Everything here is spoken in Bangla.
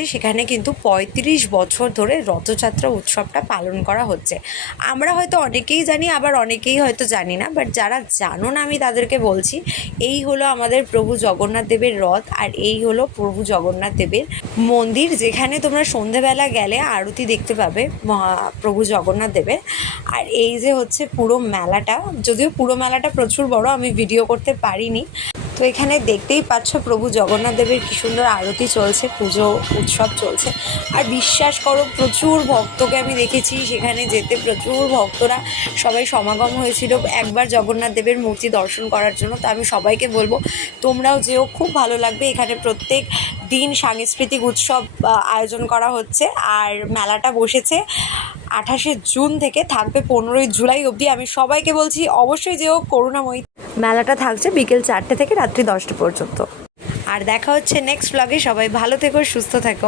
হচ্ছে সেখানে কিন্তু ৩৫ বছর ধরে রথযাত্রা উৎসবটা পালন করা হচ্ছে। আমরা হয়তো অনেকেই জানি, আবার অনেকেই হয়তো জানি না, বাট যারা জানো না আমি তাদেরকে বলছি, এই হলো আমাদের প্রভু জগন্নাথ দেবের রথ, আর এই হলো প্রভু জগন্নাথ দেবের মন্দির, যেখানে তোমরা সন্ধেবেলা গেলে আরতি দেখতে পাবে প্রভু জগন্নাথ দেবের। আর এই যে হচ্ছে পুরো মেলাটা, যদিও পুরো মেলাটা প্রচুর বড়, আমি ভিডিও করতে পারিনি। তো এখানে দেখতেই পাচ্ছ প্রভু জগন্নাথ দেবের কী সুন্দর আরতি চলছে, পুজো উৎসব চলছে। আর বিশ্বাস করো, প্রচুর ভক্তকে আমি দেখেছি সেখানে যেতে, প্রচুর ভক্তরা সবাই সমাগম হয়েছিল একবার জগন্নাথ দেবের মূর্তি দর্শন করার জন্য। তো আমি সবাইকে বলবো তোমরাও যেও, খুব ভালো লাগবে। এখানে প্রত্যেক দিন সাংস্কৃতিক উৎসব আয়োজন করা হচ্ছে, আর মেলাটা বসেছে 28শে জুন থেকে, থাকবে 15ই জুলাই অবধি। আমি সবাইকে বলছি অবশ্যই যেও, করুণাময়ী। মেলাটা থাকছে বিকেল 4টে থেকে রাত্রি 10টা পর্যন্ত। আর দেখা হচ্ছে নেক্সট ব্লগে। সবাই ভালো থেকো, সুস্থ থেকো।